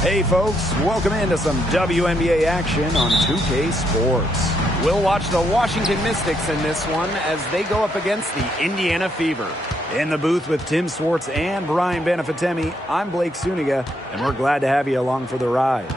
Hey folks, welcome into some WNBA action on 2K Sports. We'll watch the Washington Mystics in this one as they go up against the Indiana Fever. In the booth with Tim Swartz and Brian Benefitemi, I'm Blake Suniga, and we're glad to have you along for the ride.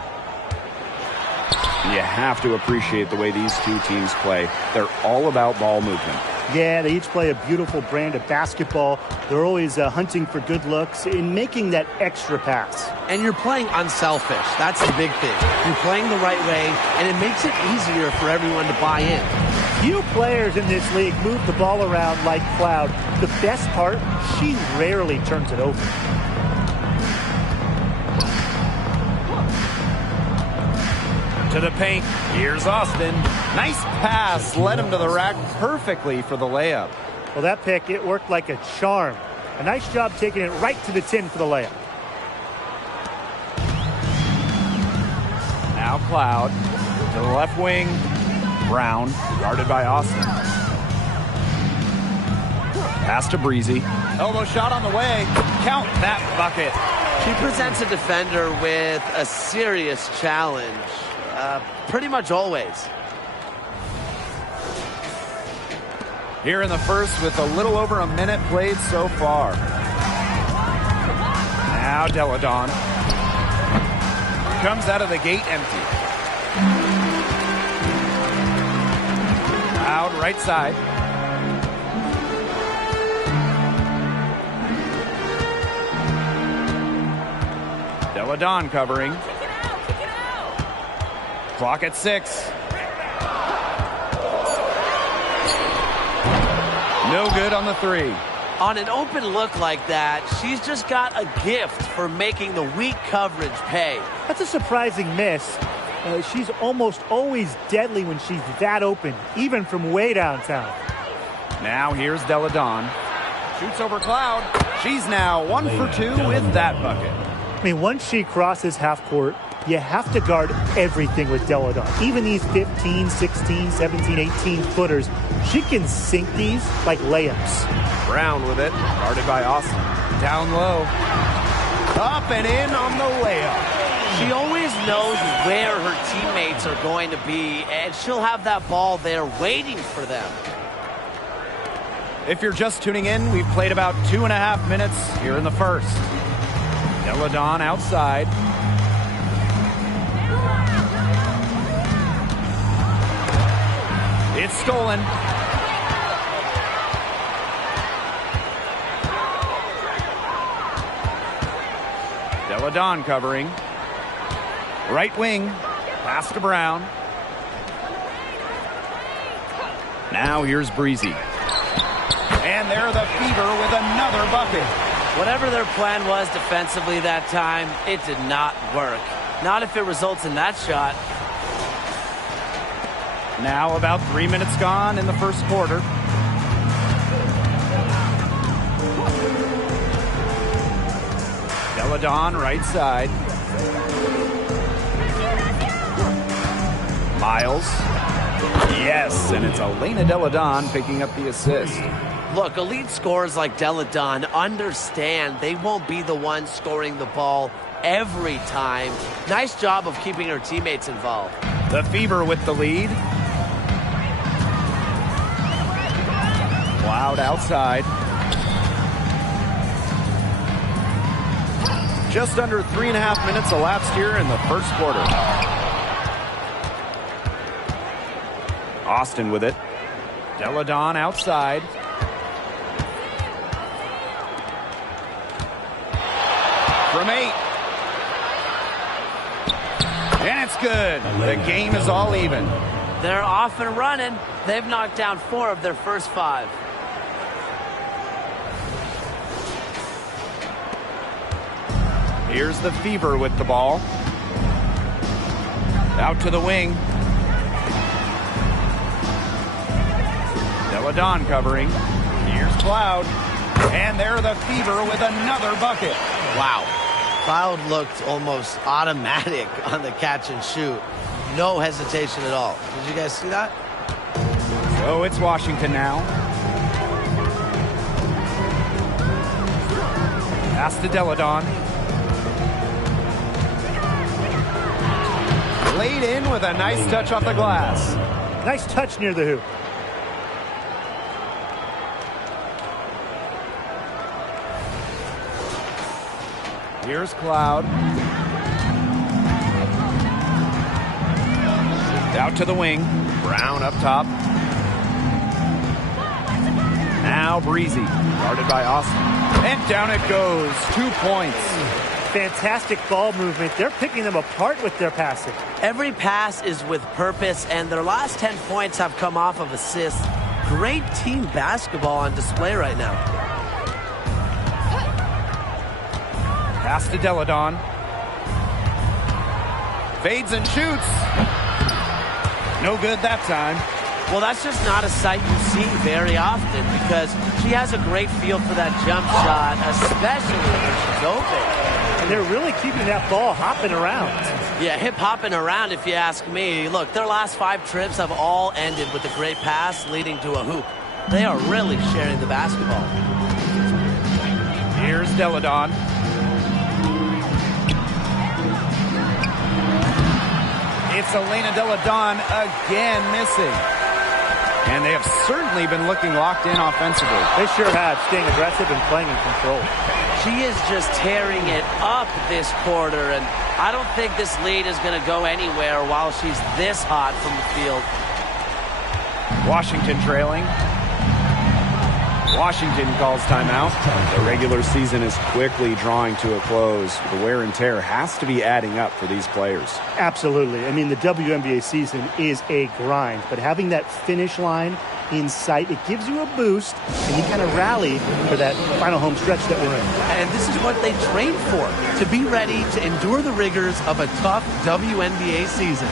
You have to appreciate the way these two teams play. They're all about ball movement. Yeah, they each play a beautiful brand of basketball. They're always hunting for good looks in making that extra pass. And you're playing unselfish. That's the big thing. You're playing the right way, and it makes it easier for everyone to buy in. Few players in this league move the ball around like Cloud. The best part, she rarely turns it over. To the paint, here's Austin. Nice pass, led him to the rack perfectly for the layup. Well, that pick, it worked like a charm. A nice job taking it right to the tin for the layup. Now Cloud to the left wing. Brown, guarded by Austin. Pass to Breezy. Elbow shot on the way. Count that bucket. She presents a defender with a serious challenge. Pretty much always. Here in the first with a little over a minute played so far. Now Deladon. Comes out of the gate empty. Out right side. Deladon covering. Clock at 6. No good on the 3. On an open look like that, she's just got a gift for making the weak coverage pay. That's a surprising miss. She's almost always deadly when she's that open, even from way downtown. Now here's Deladon. Shoots over Cloud. She's now 1 for 2 with that bucket. I mean, once she crosses half court, you have to guard everything with Deladon. Even these 15, 16, 17, 18 footers, she can sink these like layups. Brown with it, guarded by Austin. Down low. Up and in on the layup. She always knows where her teammates are going to be, and she'll have that ball there waiting for them. If you're just tuning in, we've played about 2.5 minutes here in the first. Deladon outside. It's stolen. Deladon covering. Right wing. Pass to Brown. Now here's Breezy. And they're the Fever with another bucket. Whatever their plan was defensively that time, it did not work. Not if it results in that shot. Now about 3 minutes gone in the first quarter. Deladon right side. Miles. Yes, and it's Elena Deladon picking up the assist. Look, elite scorers like Deladon understand they won't be the one scoring the ball every time. Nice job of keeping her teammates involved. The Fever with the lead. Cloud outside. Just under 3.5 minutes elapsed here in the first quarter. Austin with it. Deladon outside. From 8. And it's good. The game is all even. They're off and running. They've knocked down 4 of their first 5. Here's the Fever with the ball. Out to the wing. Deladon covering. Here's Cloud. And they're the Fever with another bucket. Wow. Cloud looked almost automatic on the catch and shoot. No hesitation at all. Did you guys see that? So it's Washington now. Pass to Deladon. Laid in with a nice touch off the glass. Nice touch near the hoop. Here's Cloud. Out to the wing. Brown up top. Now Breezy. Guarded by Austin. And down it goes. 2 points. Fantastic ball movement. They're picking them apart with their passing. Every pass is with purpose, and their last 10 points have come off of assists. Great team basketball on display right now. Pass to Deladon. Fades and shoots. No good that time. Well, that's just not a sight you see very often because she has a great feel for that jump shot, especially when she's open. And they're really keeping that ball hopping around. Yeah, hip-hopping around if you ask me. Look, their last 5 trips have all ended with a great pass leading to a hoop. They are really sharing the basketball. Here's Deladon. It's Elena Deladon again missing. And they have certainly been looking locked in offensively. They sure have, staying aggressive and playing in control. She is just tearing it up this quarter, and I don't think this lead is going to go anywhere while she's this hot from the field. Washington trailing. Washington calls timeout. The regular season is quickly drawing to a close. The wear and tear has to be adding up for these players. Absolutely. I mean, the WNBA season is a grind, but having that finish line in sight, it gives you a boost, and you kind of rally for that final home stretch that we're in. And this is what they train for, to be ready to endure the rigors of a tough WNBA season.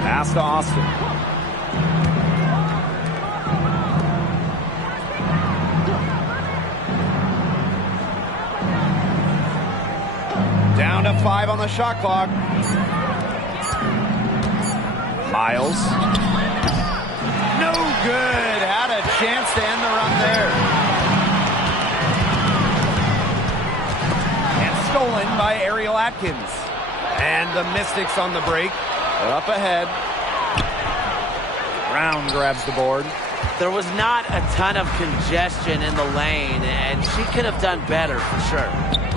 Pass to Austin. Down to 5 on the shot clock. Miles. No good. Had a chance to end the run there. And stolen by Ariel Atkins. And the Mystics on the break. They're up ahead. Brown grabs the board. There was not a ton of congestion in the lane, and she could have done better for sure.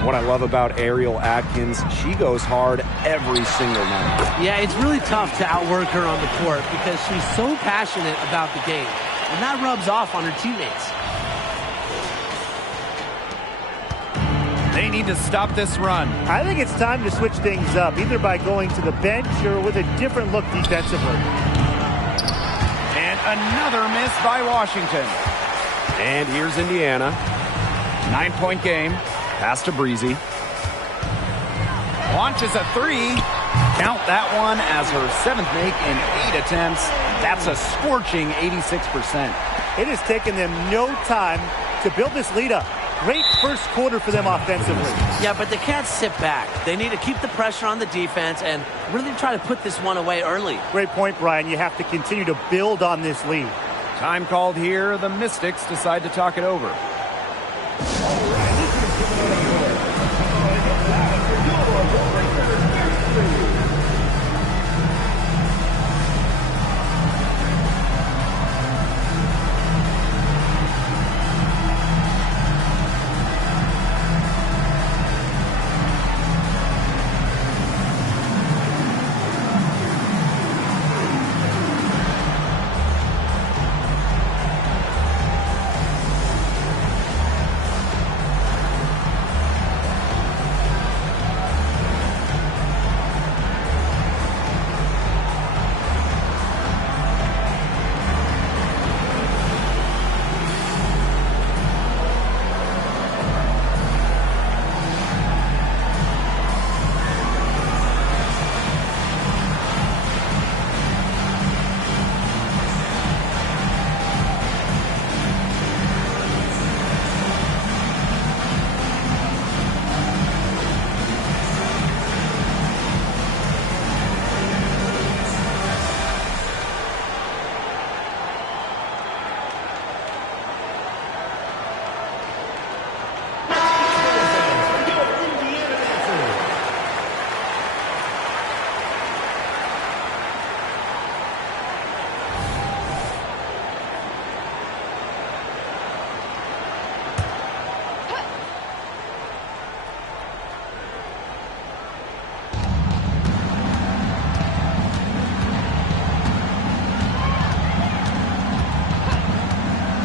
What I love about Ariel Atkins, she goes hard every single night. Yeah, it's really tough to outwork her on the court because she's so passionate about the game, and that rubs off on her teammates. They need to stop this run. I think it's time to switch things up, either by going to the bench or with a different look defensively. And another miss by Washington. And here's Indiana. 9-point game. Pass to Breezy. Launches a 3. Count that one as her 7th make in 8 attempts. That's a scorching 86%. It has taken them no time to build this lead up. Great first quarter for them offensively. Yeah, but they can't sit back. They need to keep the pressure on the defense and really try to put this one away early. Great point, Brian. You have to continue to build on this lead. Time called here. The Mystics decide to talk it over.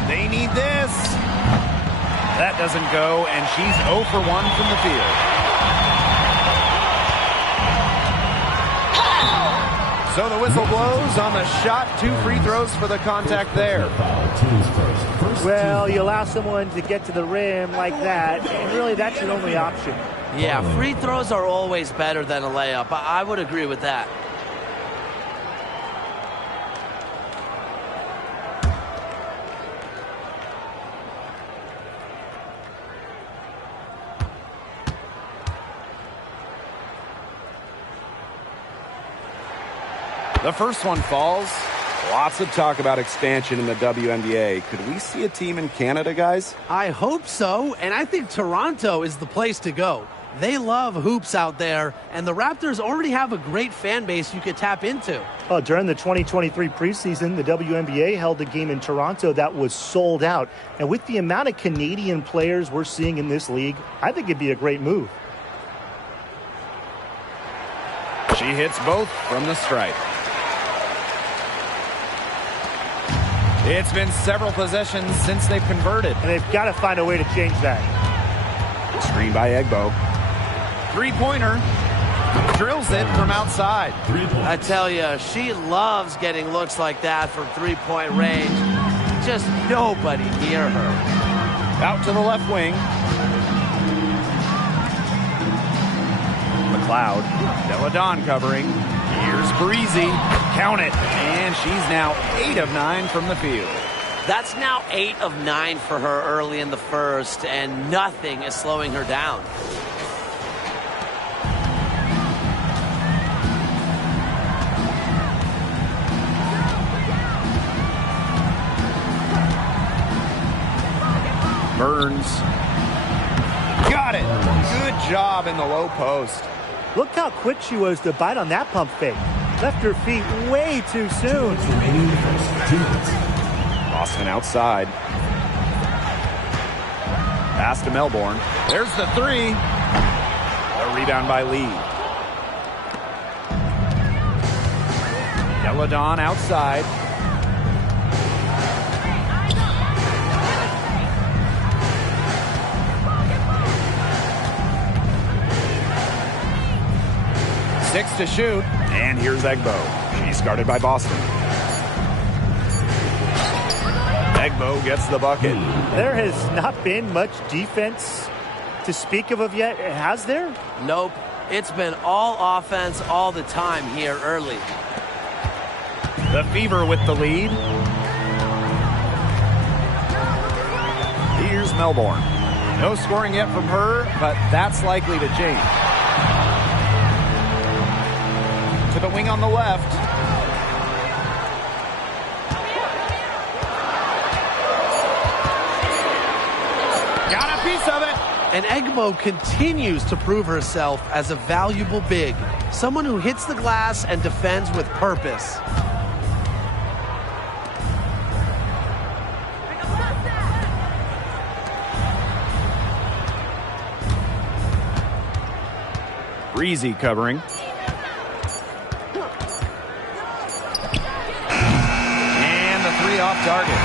They need this. That doesn't go, and she's 0 for 1 from the field. So the whistle blows on the shot. 2 free throws for the contact there. Well, you allow someone to get to the rim like that, and really that's your only option. Yeah, free throws are always better than a layup. I would agree with that. The first one falls. Lots of talk about expansion in the WNBA. Could we see a team in Canada, guys? I hope so, and I think Toronto is the place to go. They love hoops out there, and the Raptors already have a great fan base you could tap into. Well, during the 2023 preseason, the WNBA held a game in Toronto that was sold out. And with the amount of Canadian players we're seeing in this league, I think it'd be a great move. She hits both from the stripe. It's been several possessions since they've converted. And they've got to find a way to change that. Screen by Egbo. Three-pointer. Drills it from outside. I tell you, she loves getting looks like that from three-point range. Just nobody near her. Out to the left wing. McLeod. Deladon covering. Here's Breezy. Count it. And she's now 8 of 9 from the field. That's now 8 of 9 for her early in the first, and nothing is slowing her down. Burns. Got it. Good job in the low post. Look how quick she was to bite on that pump fake. Left her feet way too soon. Boston outside. Pass to Melbourne. There's the three. The rebound by Lee. Deladon outside. Six to shoot, and here's Egbo. She's guarded by Boston. Egbo gets the bucket. There has not been much defense to speak of yet, has there? Nope. It's been all offense all the time here early. The Fever with the lead. Here's Melbourne. No scoring yet from her, but that's likely to change. To the wing on the left. Got a piece of it. And Egbo continues to prove herself as a valuable big. Someone who hits the glass and defends with purpose. Breezy covering. And the three off target.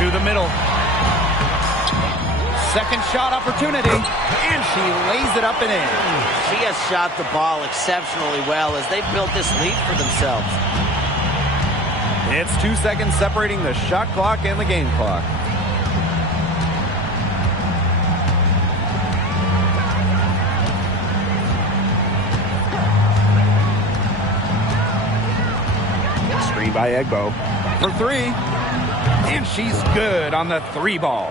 To the middle. Second shot opportunity. And she lays it up and in. She has shot the ball exceptionally well as they built this lead for themselves. It's 2 seconds separating the shot clock and the game clock. By Egbo for three, and she's good on the three ball.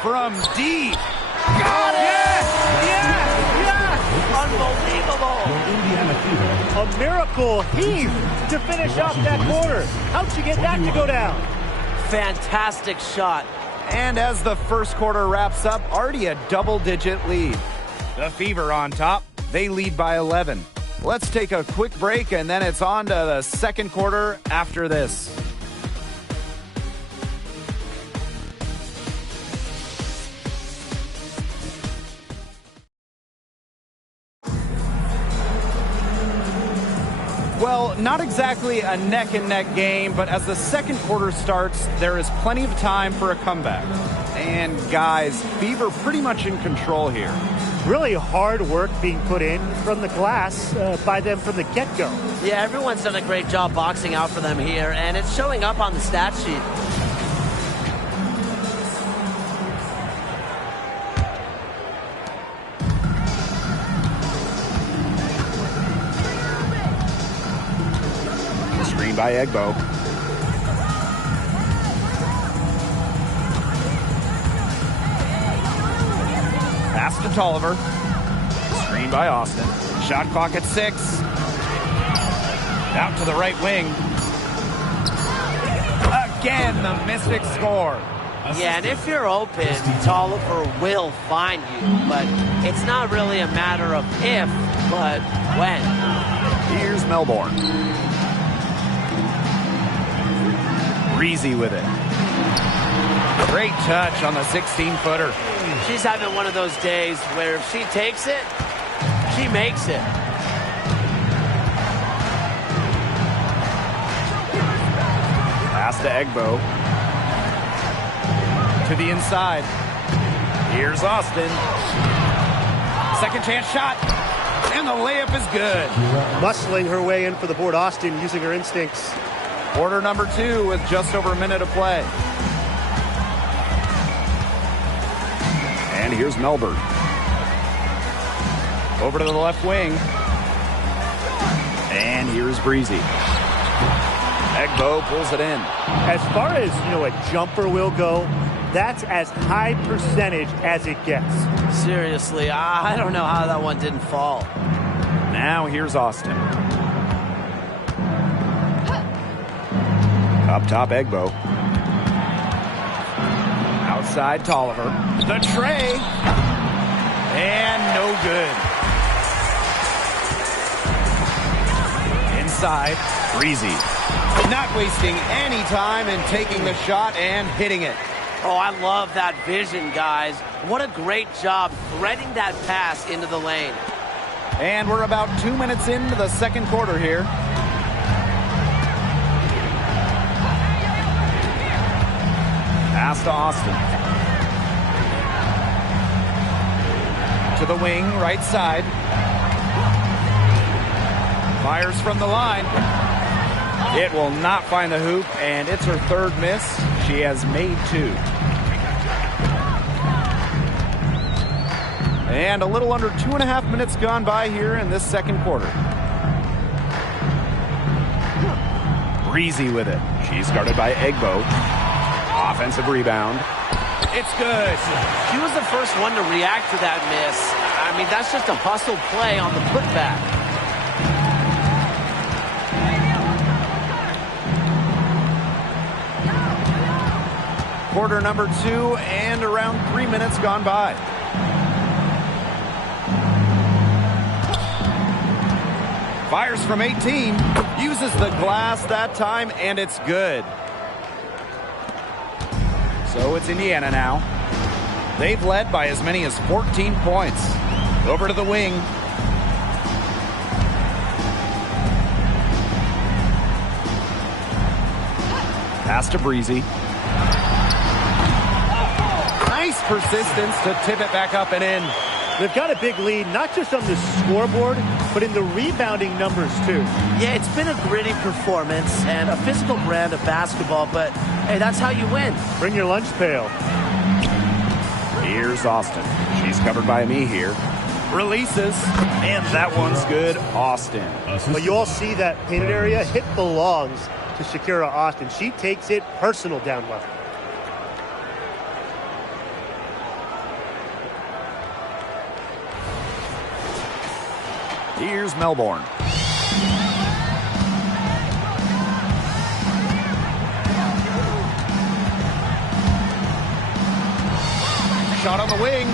From deep. Got it! Yes! Unbelievable! A miracle heave to finish off that quarter. How'd she get that to go down? Fantastic shot. And as the first quarter wraps up, already a double-digit lead. The Fever on top. They lead by 11. Let's take a quick break, and then it's on to the second quarter after this. Well, not exactly a neck-and-neck game, but as the second quarter starts, there is plenty of time for a comeback. And guys, Fever pretty much in control here. Really hard work being put in from the glass by them from the get-go. Yeah, everyone's done a great job boxing out for them here, and it's showing up on the stat sheet. Screen by Egbo. Pass to Tolliver. Screen by Austin. Shot clock at 6. Out to the right wing. Again, the Mystics score. Yeah, and if you're open, Tolliver will find you. But it's not really a matter of if, but when. Here's Melbourne. Breezy with it. Great touch on the 16-footer. She's having one of those days where if she takes it, she makes it. Pass to Egbo. To the inside. Here's Austin. Second chance shot. And the layup is good. Muscling her way in for the board. Austin using her instincts. Quarter number 2 with just over a minute to play. And here's Melbourne. Over to the left wing. And here's Breezy. Egbo pulls it in. As far as, a jumper will go, that's as high percentage as it gets. Seriously, I don't know how that one didn't fall. Now here's Austin. Up top, Egbo. Outside, Tolliver. The tray. And no good. Inside, Breezy. Not wasting any time in taking the shot and hitting it. Oh, I love that vision, guys. What a great job threading that pass into the lane. And we're about 2 minutes into the second quarter here. Pass to Austin. To the wing, right side. Fires from the line. It will not find the hoop, and it's her third miss. She has made 2. And a little under 2.5 minutes gone by here in this second quarter. Breezy with it. She's guarded by Egbo. Offensive rebound. It's good. She was the first one to react to that miss. I mean, that's just a hustle play on the putback. Quarter number 2 and around 3 minutes gone by. Fires from 18. Uses the glass that time, and it's good. So it's Indiana now. They've led by as many as 14 points. Over to the wing. Pass to Breezy. Nice persistence to tip it back up and in. They've got a big lead, not just on the scoreboard, but in the rebounding numbers, too. Yeah, it's been a gritty performance and a physical brand of basketball, but, hey, that's how you win. Bring your lunch pail. Here's Austin. She's covered by me here. Releases, and that one's good. Austin. But you all see that painted area. Hit belongs to Shakira Austin. She takes it personal down low. Here's Melbourne. Shot on the wing.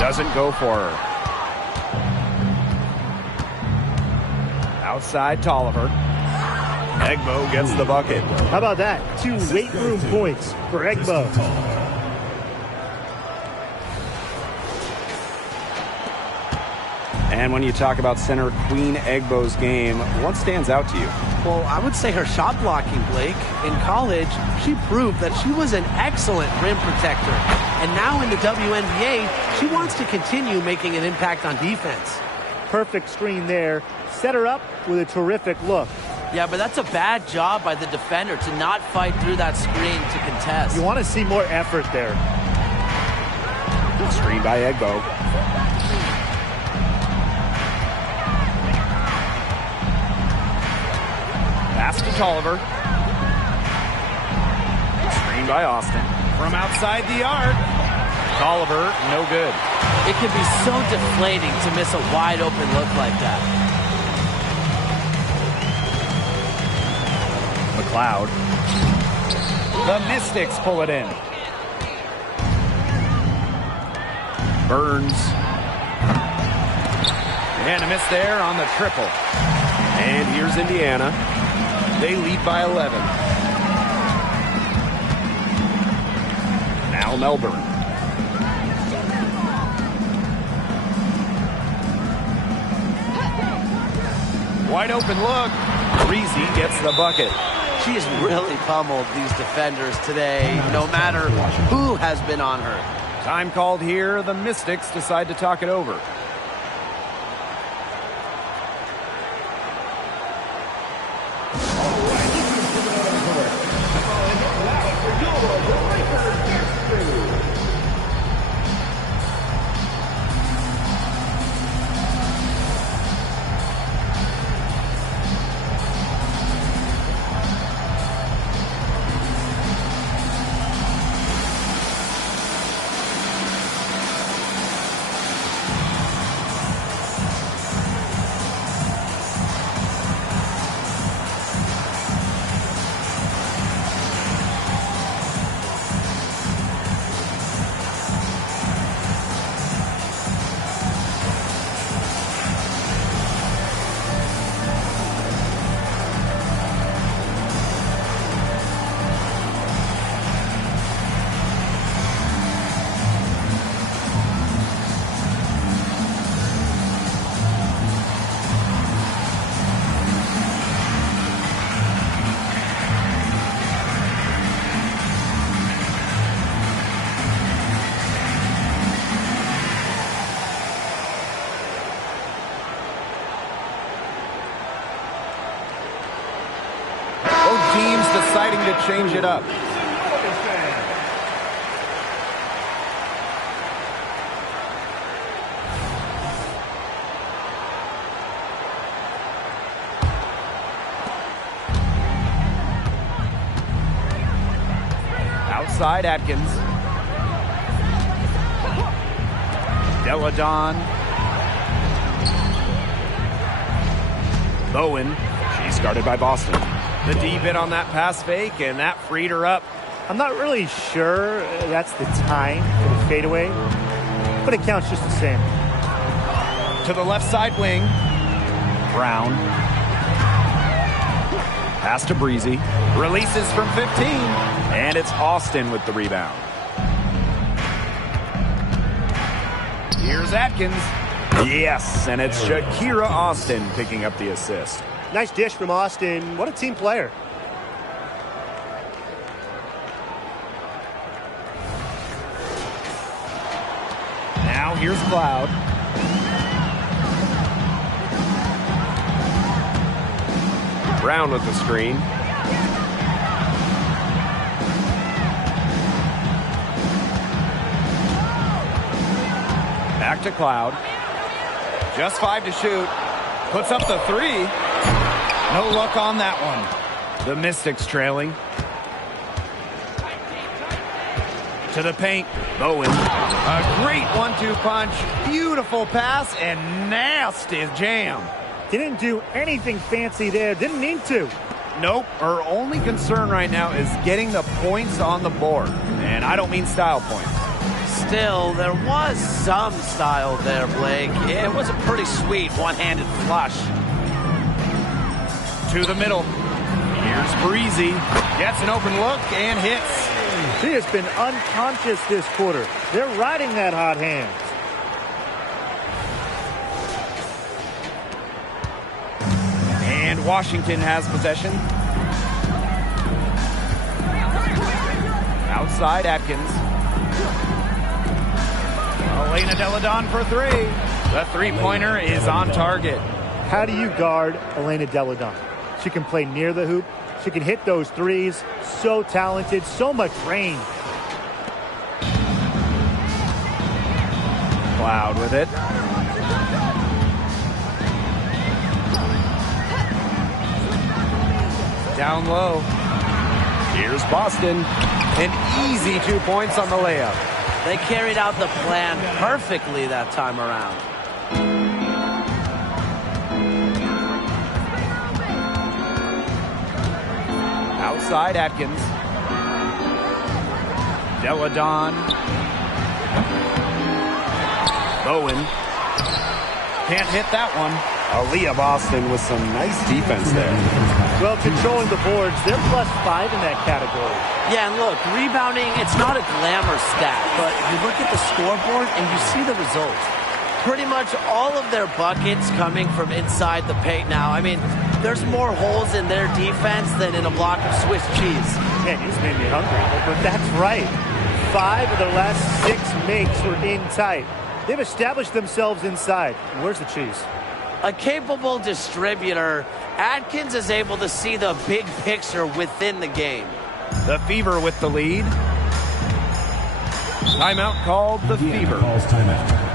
Doesn't go for her. Outside Tolliver. Egbo gets the bucket. How about that? 2 weight room points for Egbo. And when you talk about center Queen Egbo's game, what stands out to you? Well, I would say her shot blocking, Blake. In college, she proved that she was an excellent rim protector. And now in the WNBA, she wants to continue making an impact on defense. Perfect screen there. Set her up with a terrific look. Yeah, but that's a bad job by the defender to not fight through that screen to contest. You want to see more effort there. Screen by Egbo. Pass to Tolliver. Screen by Austin. From outside the arc. Tolliver, no good. It can be so deflating to miss a wide open look like that. McLeod. The Mystics pull it in. Burns. And a miss there on the triple. And here's Indiana. They lead by 11. Now Melbourne. Wide open look. Breezy gets the bucket. She has really pummeled these defenders today, no matter who has been on her. Time called here. The Mystics decide to talk it over. Deciding to change it up. Outside Atkins. Deladon. Bowen. She's guarded by Boston. The deep hit on that pass fake, and that freed her up. I'm not really sure that's the time for the fadeaway, but it counts just the same. To the left side wing. Brown. Pass to Breezy. Releases from 15. And it's Austin with the rebound. Here's Atkins. Yes, and it's Shakira Austin picking up the assist. Nice dish from Austin. What a team player. Now here's Cloud. Brown with the screen. Back to Cloud. Just 5 to shoot. Puts up the 3. No luck on that one. The Mystics trailing. To the paint. Bowen. A great 1-2 punch. Beautiful pass and nasty jam. Didn't do anything fancy there. Didn't need to. Nope. Her only concern right now is getting the points on the board. And I don't mean style points. Still, there was some style there, Blake. It was a pretty sweet one-handed flush. To the middle. Here's Breezy. Gets an open look and hits. She has been unconscious this quarter. They're riding that hot hand. And Washington has possession. Outside Atkins. Elena Deladon for 3. The three-pointer is on target. How do you guard Elena Deladon? She can play near the hoop. She can hit those threes. So talented, so much range. Cloud with it. Down low. Here's Boston. An easy 2 points on the layup. They carried out the plan perfectly that time around. Outside Atkins. Deladon. Bowen. Can't hit that one. Aaliyah Boston with some nice defense there. Well, controlling the boards, they're +5 in that category. Yeah, and look, rebounding, it's not a glamour stat, but you look at the scoreboard and you see the results. Pretty much all of their buckets coming from inside the paint now. I mean, there's more holes in their defense than in a block of Swiss cheese. Man, you just made me hungry. But that's right. 5 of their last 6 makes were in tight. They've established themselves inside. Where's the cheese? A capable distributor, Atkins is able to see the big picture within the game. The Fever with the lead. Timeout called. The Fever calls timeout.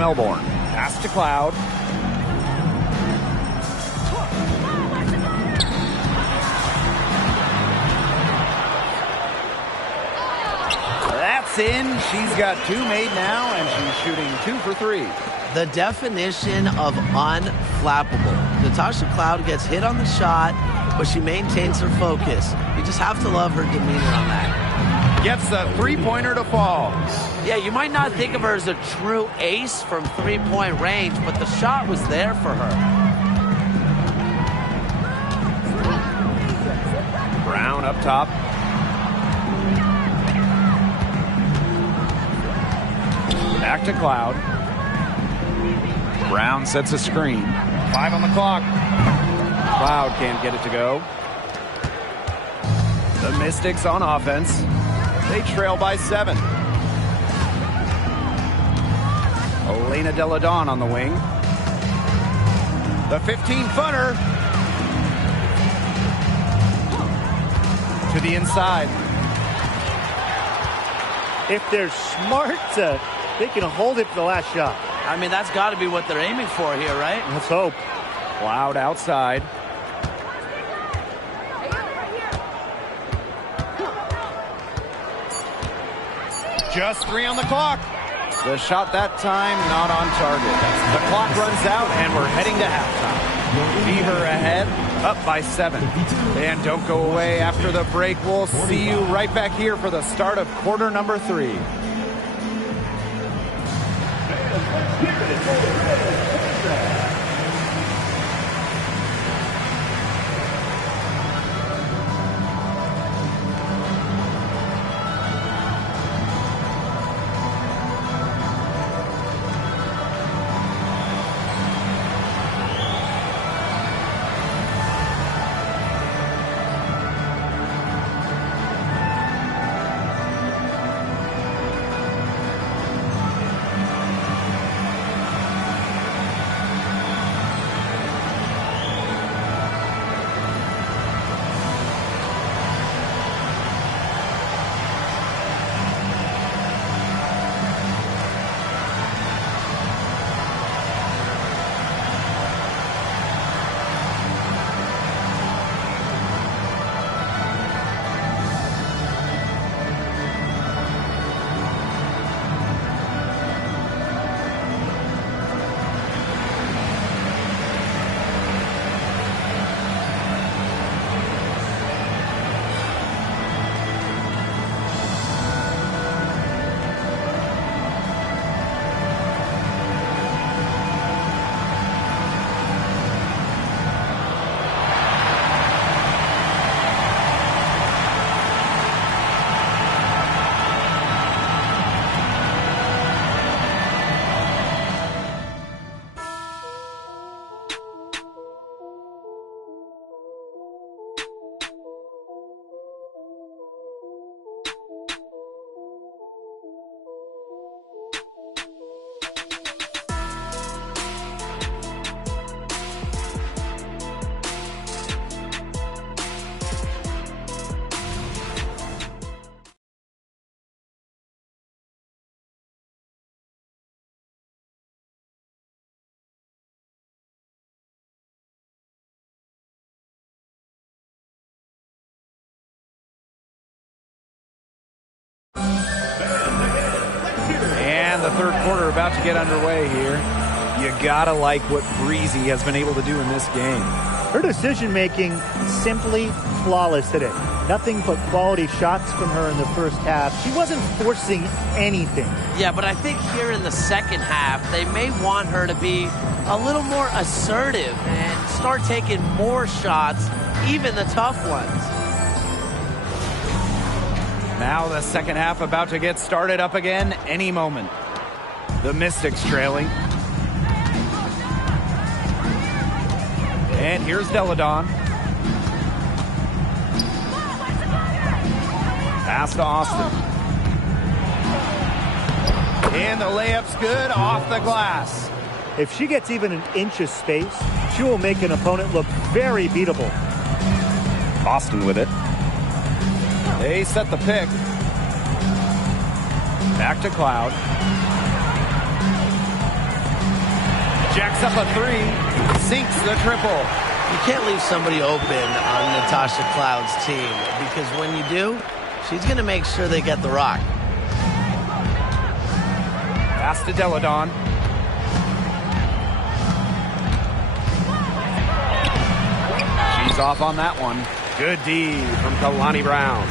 Melbourne. Pass to Cloud. That's in. She's got 2 made now, and she's shooting 2 for 3. The definition of unflappable. Natasha Cloud gets hit on the shot, but she maintains her focus. You just have to love her demeanor on that. Gets the 3-pointer to fall. Yeah, you might not think of her as a true ace from 3-point range, but the shot was there for her. Brown up top. Back to Cloud. Brown sets a screen. 5 on the clock. Cloud can't get it to go. The Mystics on offense. They trail by 7. Elena Deladon on the wing. The 15-footer. To the inside. If they're smart, they can hold it for the last shot. I mean, that's got to be what they're aiming for here, right? Let's hope. Cloud outside. Just 3 on the clock. The shot that time not on target. The clock runs out and we're heading to halftime. Fever ahead, up by 7. And don't go away after the break. We'll see you right back here for the start of quarter number 3. And the third quarter about to get underway here. You gotta like what Breezy has been able to do in this game. Her decision-making simply flawless today. Nothing but quality shots from her in the first half. She wasn't forcing anything. Yeah, but I think here in the second half, they may want her to be a little more assertive and start taking more shots, even the tough ones. Now the second half about to get started up again any moment. The Mystics trailing. And here's Deladon. Pass to Austin. And the layup's good off the glass. If she gets even an inch of space, she will make an opponent look very beatable. Austin with it. They set the pick. Back to Cloud. Jacks up a three. Sinks the triple. You can't leave somebody open on Natasha Cloud's team, because when you do, she's going to make sure they get the rock. Pass to Deladon. She's off on that one. Good D from Kalani Brown.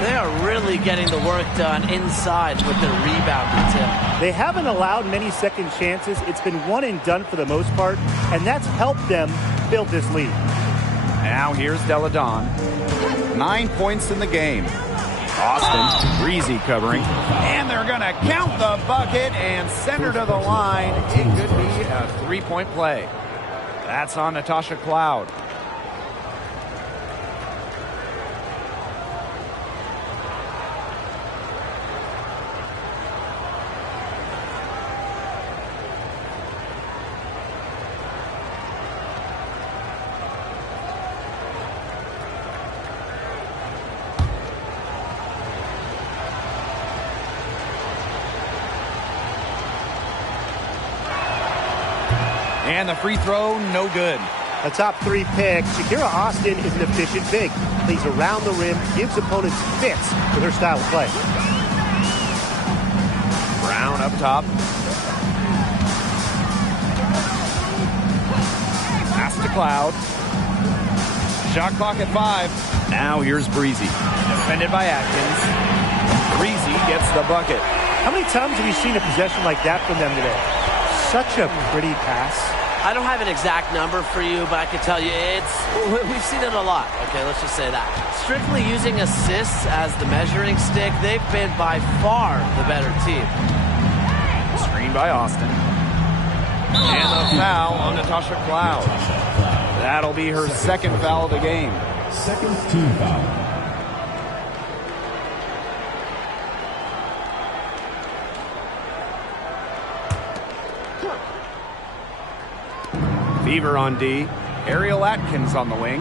They are really getting the work done inside with their rebound detail. They haven't allowed many second chances. It's been one and done for the most part, and that's helped them build this lead. Now here's Deladon. 9 points in the game. Austin, breezy covering. And they're going to count the bucket and send her to the line. It could be a three-point play. That's on Natasha Cloud. And the free throw, no good. A top three pick. Shakira Austin is an efficient big. Plays around the rim, gives opponents fits with her style of play. Brown up top. Pass to Cloud. Shot clock at 5. Now here's Breezy. Defended by Atkins. Breezy gets the bucket. How many times have you seen a possession like that from them today? Such a pretty pass. I don't have an exact number for you, but I can tell you we've seen it a lot. Okay, let's just say that. Strictly using assists as the measuring stick, they've been by far the better team. Screen by Austin. And the foul on Natasha Cloud. That'll be her second foul of the game. Second team foul. Fever on D. Ariel Atkins on the wing.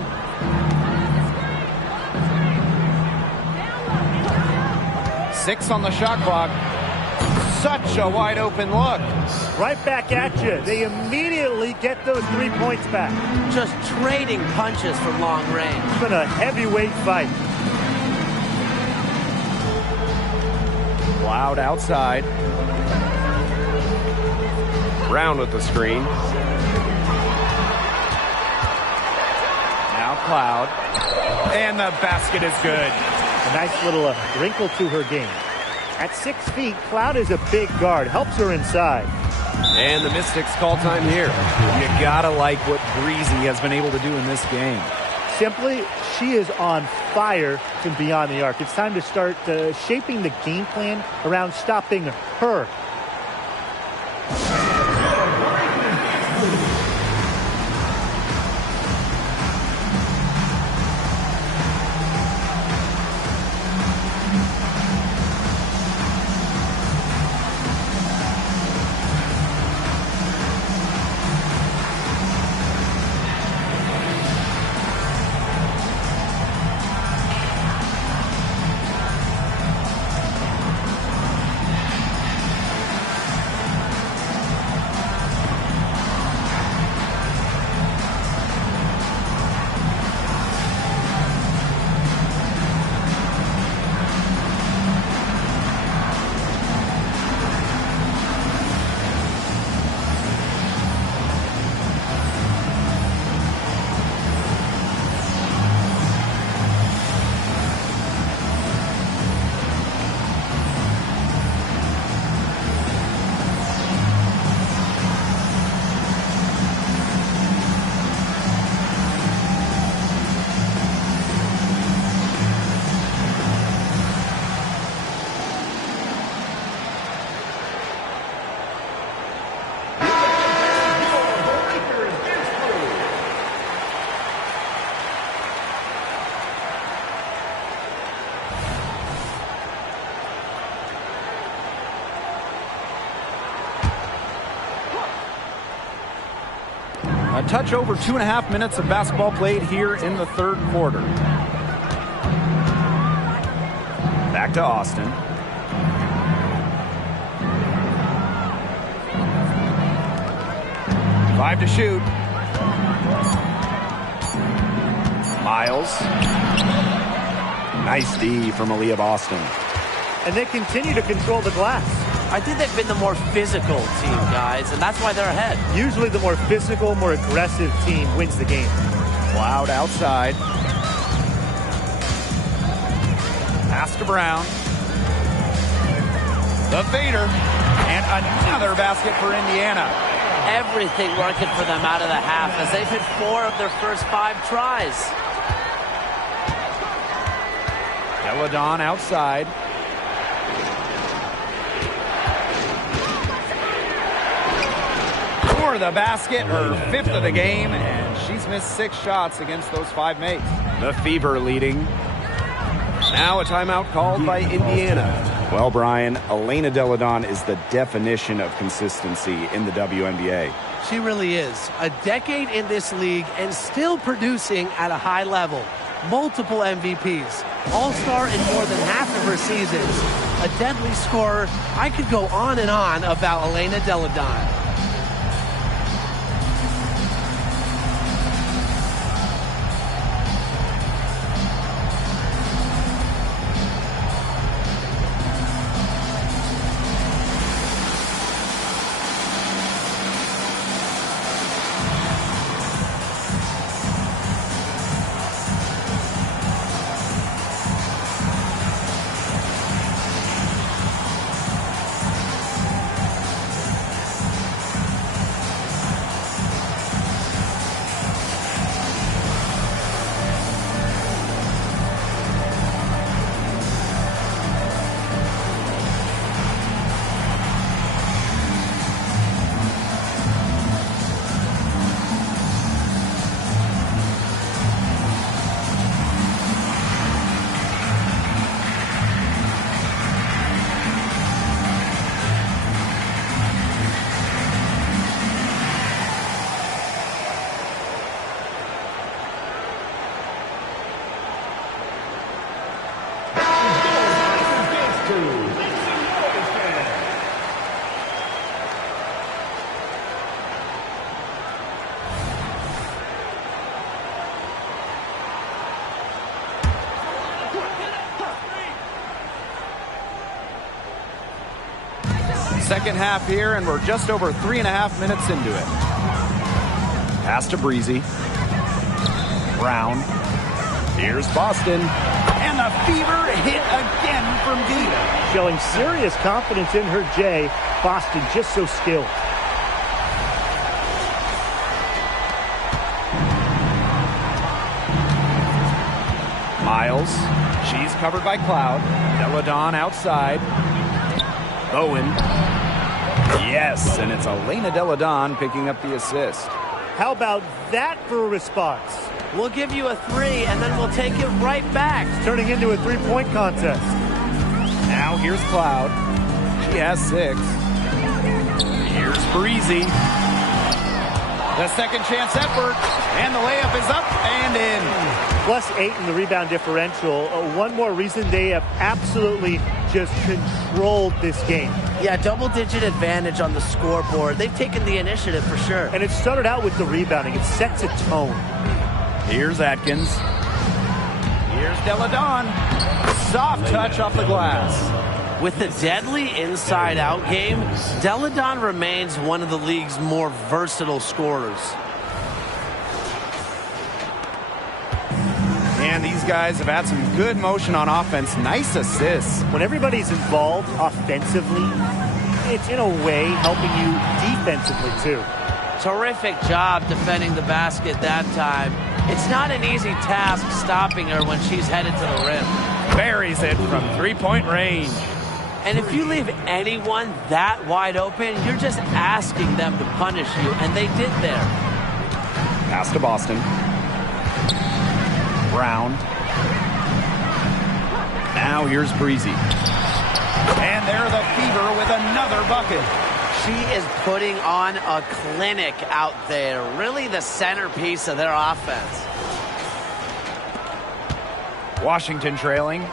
Six on the shot clock. Such a wide open look. Right back at you. They immediately get those 3 points back. Just trading punches from long range. It's been a heavyweight fight. Cloud outside. Brown with the screen. Now Cloud. And the basket is good. A nice little wrinkle to her game. At 6 feet, Cloud is a big guard. Helps her inside. And the Mystics call time here. You gotta like what Breezy has been able to do in this game. Simply, she is on fire from beyond the arc. It's time to start shaping the game plan around stopping her. A touch over 2.5 minutes of basketball played here in the third quarter. Back to Austin. 5 to shoot. Miles. Nice D from Aaliyah Boston. And they continue to control the glass. I think they've been the more physical team, guys, and that's why they're ahead. Usually the more physical, more aggressive team wins the game. Cloud outside. Pass to Brown. The fader. And another basket for Indiana. Everything working for them out of the half as they've hit 4 of their first 5 tries. Deladon outside. For the basket, her 5th of the game, and she's missed 6 shots against those 5 mates. The Fever leading. Now a timeout called by Indiana. Well, Brian, Elena Deladon is the definition of consistency in the WNBA. She really is. A decade in this league and still producing at a high level. Multiple MVPs. All-star in more than half of her seasons. A deadly scorer. I could go on and on about Elena Deladon. Second half here, and we're just over 3.5 minutes into it. Pass to Breezy. Brown. Here's Boston. And the Fever hit again from deep. Showing serious confidence in her J. Boston just so skilled. Miles. She's covered by Cloud. Deladon outside. Bowen. Yes, and it's Elena Deladon picking up the assist. How about that for a response? We'll give you a 3, and then we'll take it right back. It's turning into a 3-point contest. Now here's Cloud. She has 6. Here's Breezy. The second chance effort, and the layup is up and in. +8 in the rebound differential. One more reason they have absolutely just controlled this game. Yeah, double-digit advantage on the scoreboard. They've taken the initiative for sure. And it started out with the rebounding. It sets a tone. Here's Atkins. Here's Deladon. Soft touch off the glass. With the deadly inside-out game, Deladon remains one of the league's more versatile scorers. And these guys have had some good motion on offense. Nice assists. When everybody's involved offensively, it's in a way helping you defensively too. Terrific job defending the basket that time. It's not an easy task stopping her when she's headed to the rim. Buries it from 3-point range. And if you leave anyone that wide open, you're just asking them to punish you, and they did there. Pass to Boston. Brown. Now here's Breezy. And there the Fever with another bucket. She is putting on a clinic out there. Really the centerpiece of their offense. Washington trailing.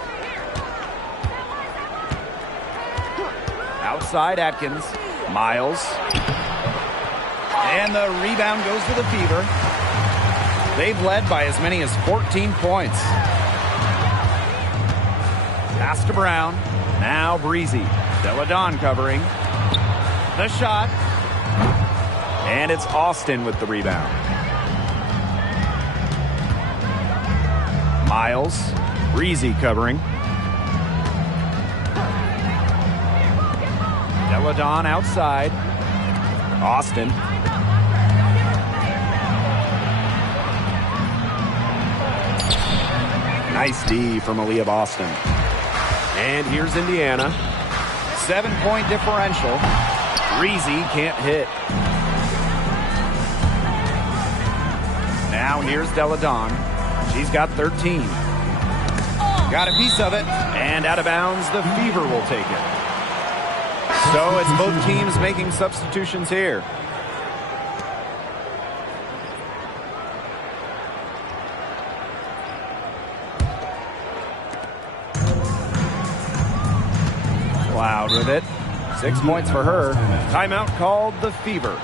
Outside Atkins. Miles. And the rebound goes to the Fever. They've led by as many as 14 points. Pass to Brown. Now Breezy. Deladon covering. The shot. And it's Austin with the rebound. Miles. Breezy covering. Deladon outside. Austin. Nice D from Aaliyah Boston. And here's Indiana. 7-point differential. Breezy can't hit. Now here's Deladon. She's got 13. Got a piece of it. And out of bounds, the Fever will take it. So it's both teams making substitutions here. Cloud with it. 6 points for her. Timeout called the Fever.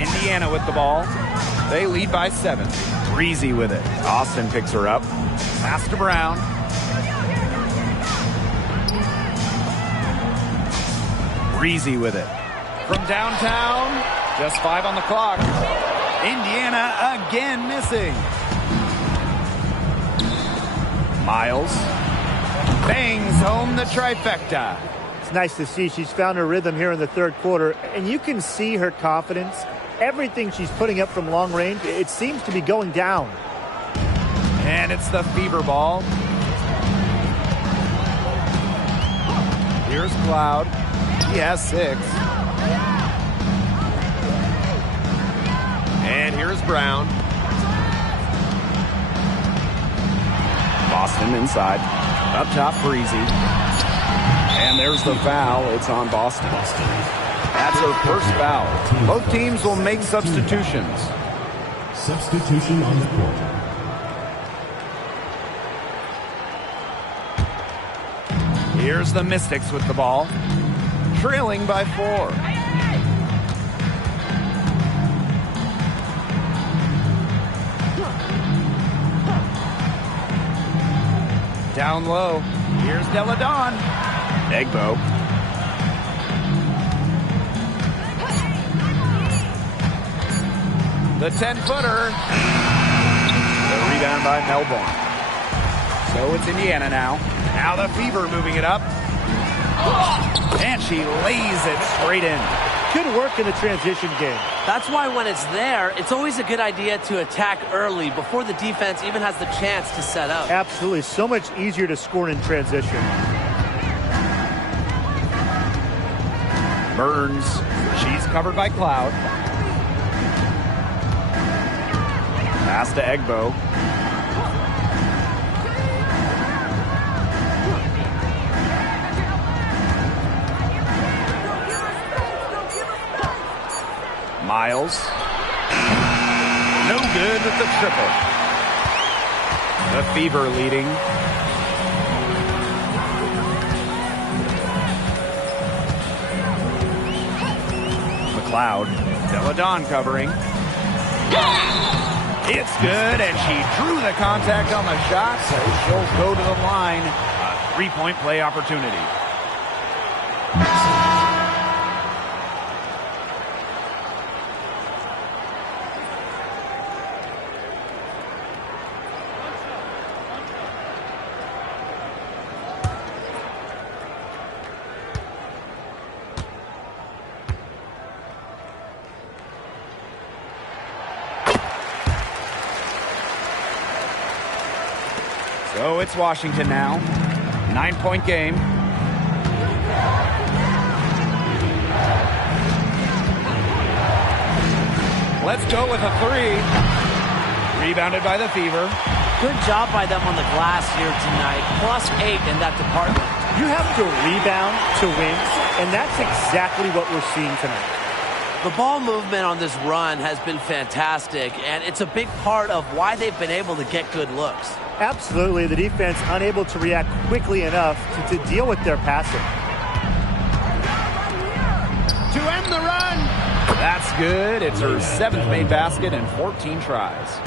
Indiana with the ball. They lead by 7. Breezy with it. Austin picks her up. Pass to Brown. Breezy with it. From downtown, just 5 on the clock. Indiana again missing. Miles bangs home the trifecta. It's nice to see she's found her rhythm here in the third quarter, and you can see her confidence. Everything she's putting up from long range, it seems to be going down. And it's the Fever ball. Here's Cloud. He has 6. And here's Brown. Boston inside. Up top, Breezy. And there's the foul. It's on Boston. That's her first foul. Both teams will make substitutions. Substitution on the court. Here's the Mystics with the ball. Trailing by 4. Down low. Here's Deladon. Egbo. The 10-footer. The rebound by Melbourne. So it's Indiana now. Now the Fever moving it up. And she lays it straight in. Good work in the transition game. That's why when it's there, it's always a good idea to attack early before the defense even has the chance to set up. Absolutely. So much easier to score in transition. Burns. She's covered by Cloud. Pass to Egbo. Miles. No good with the triple. The Fever leading. McLeod. Deladon covering. It's good, and she drew the contact on the shot, so she'll go to the line. A three-point play opportunity. So it's Washington now. 9-point game. Let's go with a three. Rebounded by the Fever. Good job by them on the glass here tonight. +8 in that department. You have to rebound to win, and that's exactly what we're seeing tonight. The ball movement on this run has been fantastic, and it's a big part of why they've been able to get good looks. Absolutely. The defense unable to react quickly enough to deal with their passing. To end the run. That's good. It's her 7th made basket in 14 tries.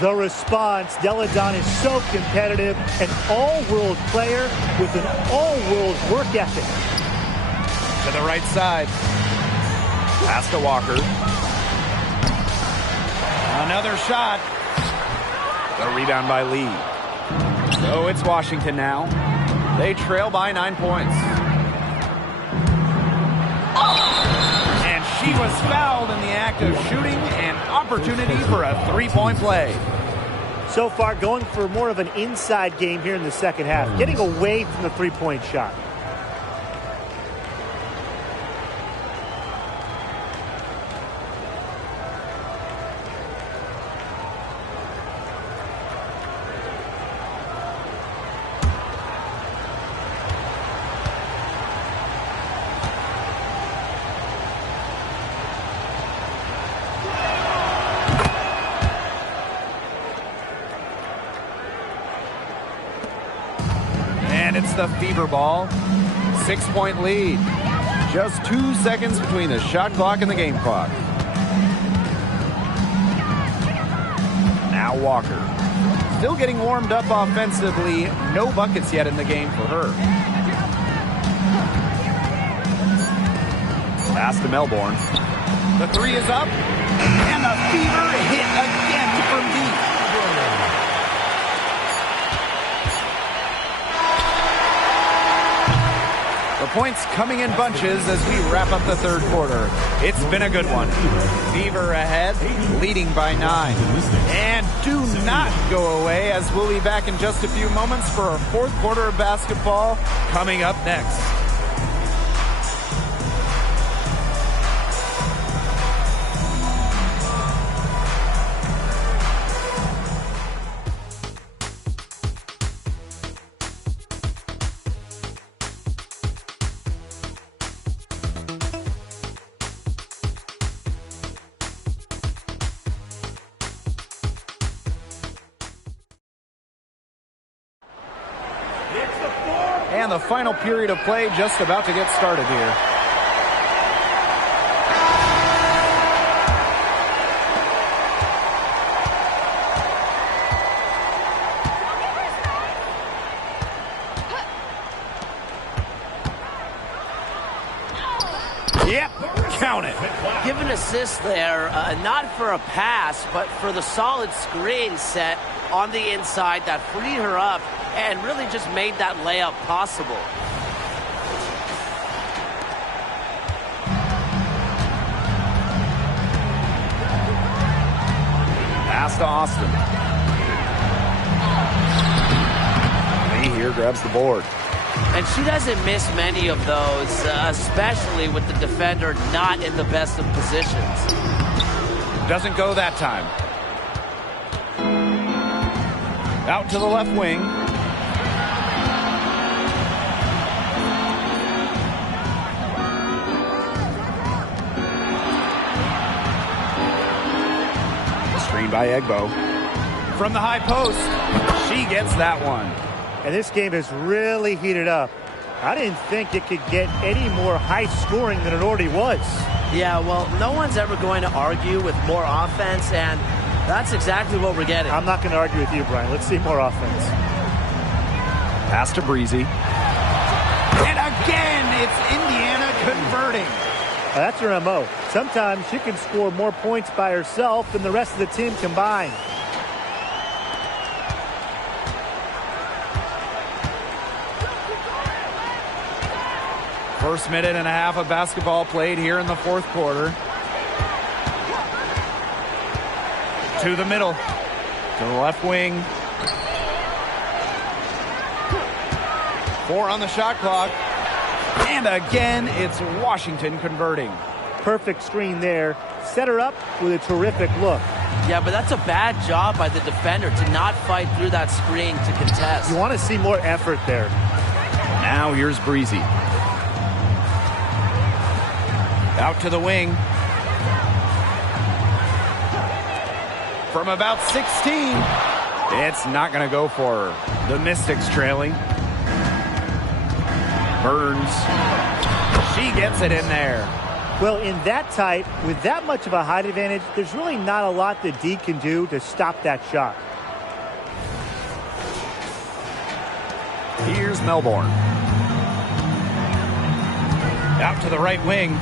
The response, Deladon is so competitive, an all-world player with an all-world work ethic. To the right side. Pass to Walker. Another shot. The rebound by Lee. So it's Washington now. They trail by 9 points. And she was fouled in the act of shooting, an opportunity for a three-point play. So far, going for more of an inside game here in the second half, getting away from the three-point shot. And it's the Fever ball. 6-point lead. Just 2 seconds between the shot clock and the game clock. Now Walker. Still getting warmed up offensively. No buckets yet in the game for her. Pass to Melbourne. The three is up. And the Fever hit again from deep. The points coming in bunches as we wrap up the third quarter. It's been a good one. Fever ahead, leading by 9. And do not go away, as we'll be back in just a few moments for our fourth quarter of basketball coming up next. And the final period of play just about to get started here. Yep, count it. Give an assist there, not for a pass, but for the solid screen set on the inside that freed her up and really just made that layup possible. Pass to Austin. Lee here grabs the board. And she doesn't miss many of those, especially with the defender not in the best of positions. Doesn't go that time. Out to the left wing. Screen by Egbo. From the high post, she gets that one. And this game is really heated up. I didn't think it could get any more high scoring than it already was. Yeah, well, no one's ever going to argue with more offense, and that's exactly what we're getting. I'm not going to argue with you, Brian. Let's see more offense. Pass to Breezy. And again, it's Indiana converting. That's her MO. Sometimes she can score more points by herself than the rest of the team combined. First minute and a half of basketball played here in the fourth quarter. To the middle. To the left wing. 4 on the shot clock. And again, it's Washington converting. Perfect screen there. Set her up with a terrific look. Yeah, but that's a bad job by the defender to not fight through that screen to contest. You want to see more effort there. Now here's Breezy. Out to the wing. From about 16. It's not going to go for her. The Mystics trailing. Burns. She gets it in there. Well, in that tight, with that much of a height advantage, there's really not a lot that D can do to stop that shot. Here's Melbourne. Out to the right wing.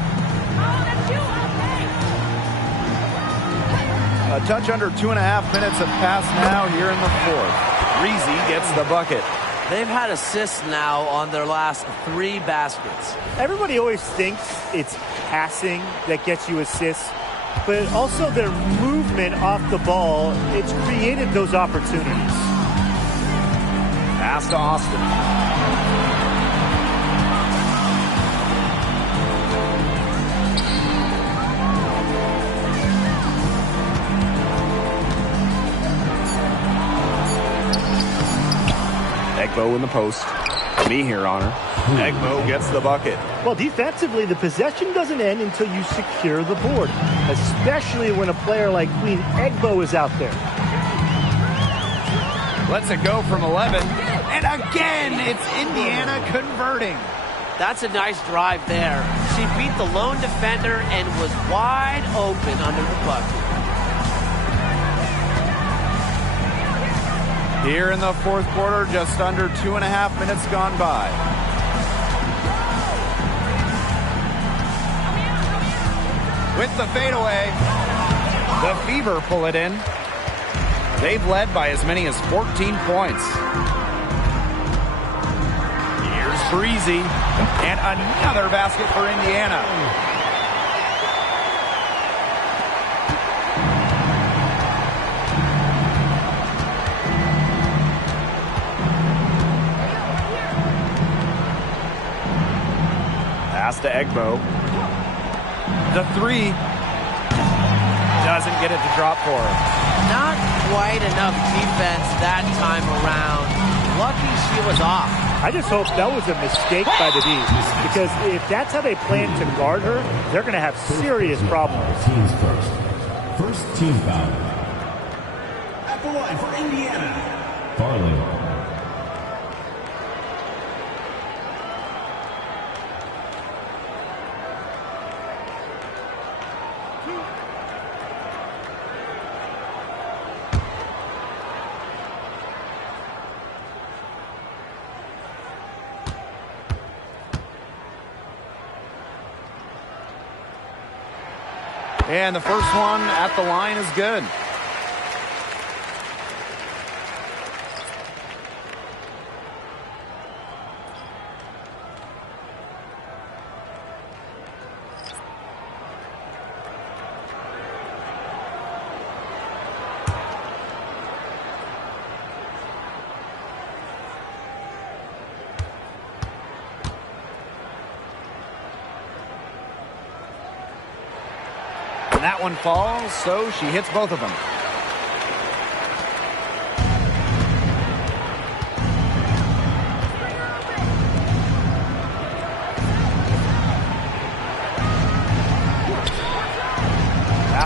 A touch under 2.5 minutes have passed now here in the fourth. Breezy gets the bucket. They've had assists now on their last 3 baskets. Everybody always thinks it's passing that gets you assists, but also their movement off the ball, it's created those opportunities. Pass to Austin. Egbo in the post. Me here on her. Egbo gets the bucket. Well, defensively, the possession doesn't end until you secure the board, especially when a player like Queen Egbo is out there. Lets it go from 11. And again, it's Indiana converting. That's a nice drive there. She beat the lone defender and was wide open under the bucket. Here in the fourth quarter, just under 2.5 minutes gone by. With the fadeaway, the Fever pull it in. They've led by as many as 14 points. Here's Breezy, and another basket for Indiana. Pass to Egbo. The 3 doesn't get it to drop for her. Not quite enough defense that time around. Lucky she was off. I just hope that was a mistake by the D's, because if that's how they plan to guard her, they're going to have serious problems. Teams first. First team foul. At the line for Indiana, Farley. And the first one at the line is good. And that one falls, so she hits both of them.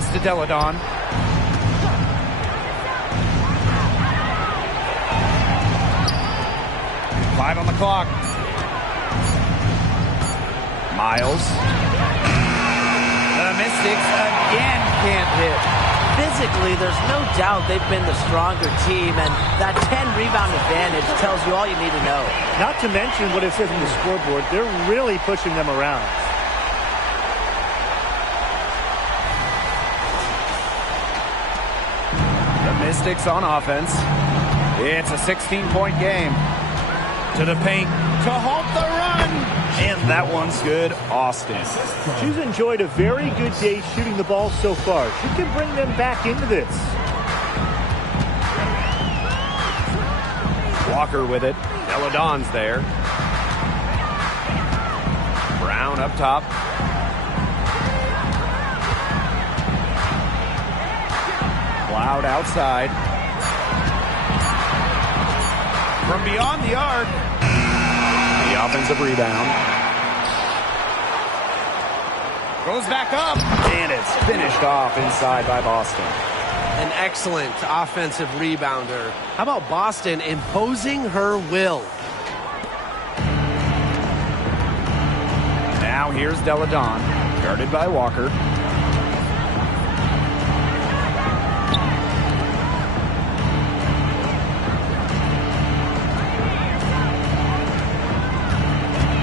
Pass to Deladon. Five on the clock. Miles. The Mystics again can't hit. Physically, there's no doubt they've been the stronger team, and that 10-rebound advantage tells you all you need to know. Not to mention what it says on the scoreboard. They're really pushing them around. The Mystics on offense. It's a 16-point game. To the paint to halt the run. And that one's good, Austin. She's enjoyed a very good day shooting the ball so far. She can bring them back into this. Walker with it. Deladon's there. Brown up top. Cloud outside. From beyond the arc. The offensive rebound. Goes back up. And it's finished off inside by Boston. An excellent offensive rebounder. How about Boston imposing her will? Now here's Deladon, guarded by Walker.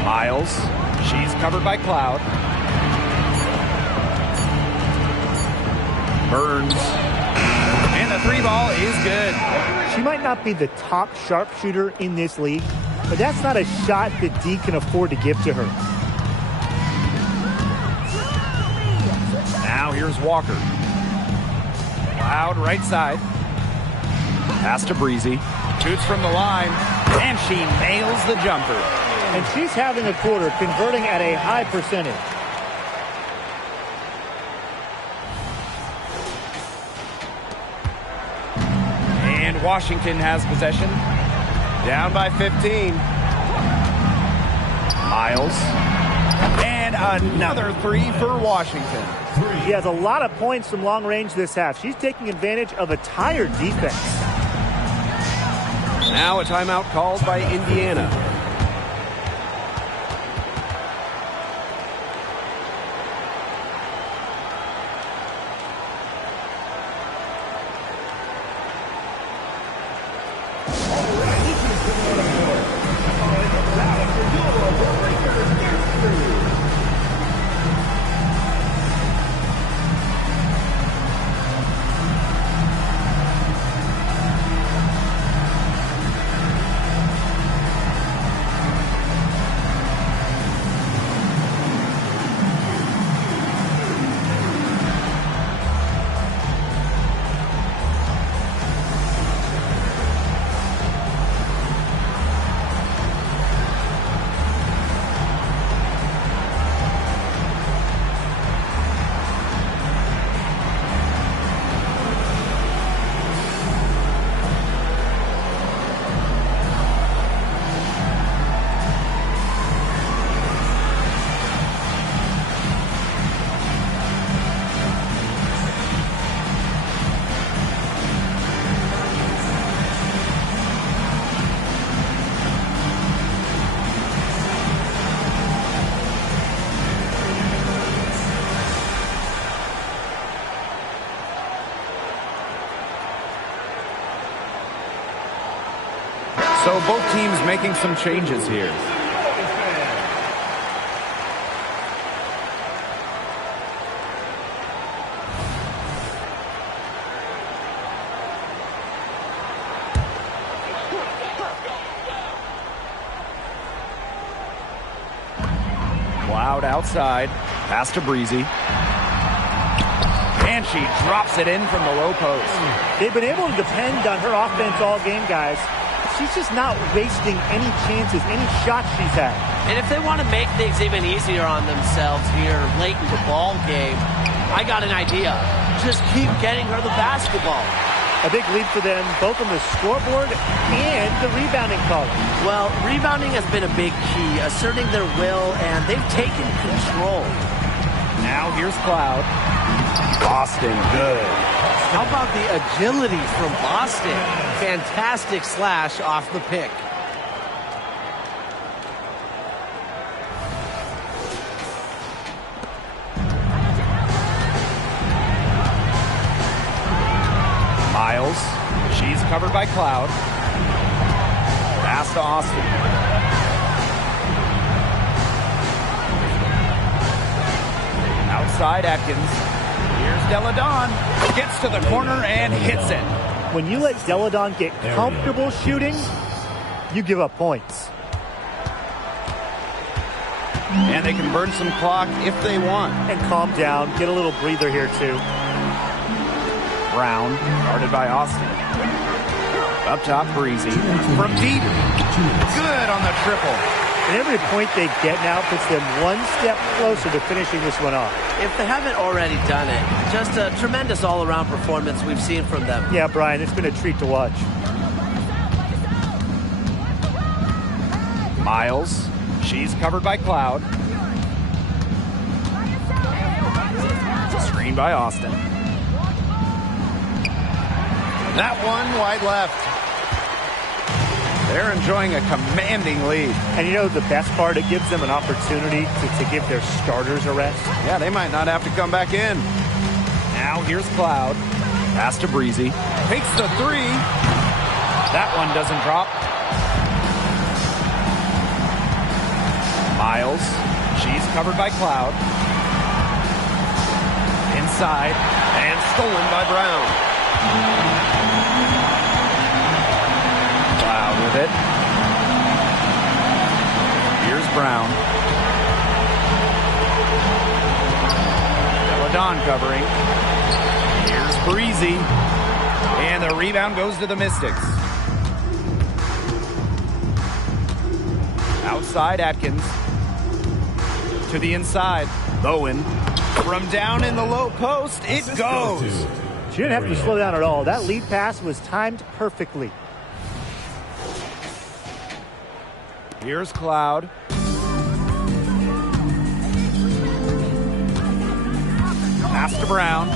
Miles, she's covered by Cloud. Burns. And the three ball is good. She might not be the top sharpshooter in this league, but that's not a shot that D can afford to give to her. Now here's Walker. Cloud right side. Pass to Breezy. Shoots from the line. And she nails the jumper. And she's having a quarter, converting at a high percentage. And Washington has possession. Down by 15. Miles. And another three for Washington. She has a lot of points from long range this half. She's taking advantage of a tired defense. Now a timeout called by Indiana. So both teams making some changes here. Cloud outside. Pass to Breezy. And she drops it in from the low post. They've been able to depend on her offense all game, guys. She's just not wasting any chances, any shots she's had. And if they want to make things even easier on themselves here late in the ball game, I got an idea. Just keep getting her the basketball. A big lead for them, both on the scoreboard and the rebounding column. Well, rebounding has been a big key, asserting their will, and they've taken control. Now here's Cloud. Boston, good. How about the agility from Boston? Fantastic slash off the pick. Miles, she's covered by Cloud. Pass to Austin. Outside Atkins. Here's Deladon. Gets to the corner and hits it. When you let Deladon get comfortable shooting, you give up points. And they can burn some clock if they want. And calm down. Get a little breather here, too. Brown, guarded by Austin. Up top, Breezy. From deep. Good on the triple. And every point they get now puts them one step closer to finishing this one off. If they haven't already done it, just a tremendous all-around performance we've seen from them. Yeah, Brian, it's been a treat to watch. Miles, she's covered by Cloud. Screen by Austin. That one wide left. They're enjoying a commanding lead. And you know the best part? It gives them an opportunity to give their starters a rest. Yeah, they might not have to come back in. Now here's Cloud. Pass to Breezy. Takes the three. That one doesn't drop. Miles. She's covered by Cloud. Inside. And stolen by Brown. Cloud with it. Here's Brown. Deladon covering. Here's Breezy. And the rebound goes to the Mystics. Outside Atkins. To the inside. Bowen. From down in the low post, it goes. She didn't have to slow down at all. That lead pass was timed perfectly. Here's Cloud. Pass to Brown.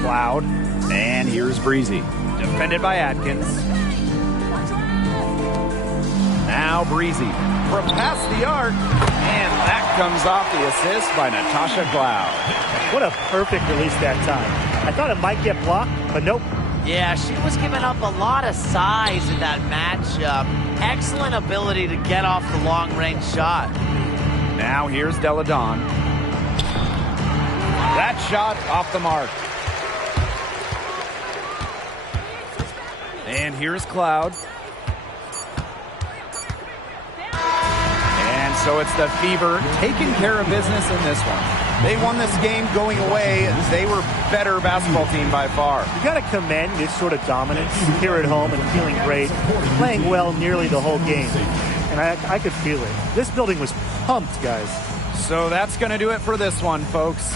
Cloud. And here's Breezy. Defended by Atkins. Now Breezy. From past the arc. And that comes off the assist by Natasha Cloud. What a perfect release that time. I thought it might get blocked, but nope. Yeah, she was giving up a lot of size in that matchup. Excellent ability to get off the long-range shot. Now here's Deladon. That shot off the mark. And here's Cloud. And so it's the Fever taking care of business in this one. They won this game going away. They were better basketball team by far. You got to commend this sort of dominance here at home and feeling great, playing well nearly the whole game. And I could feel it. This building was pumped, guys. So that's going to do it for this one, folks.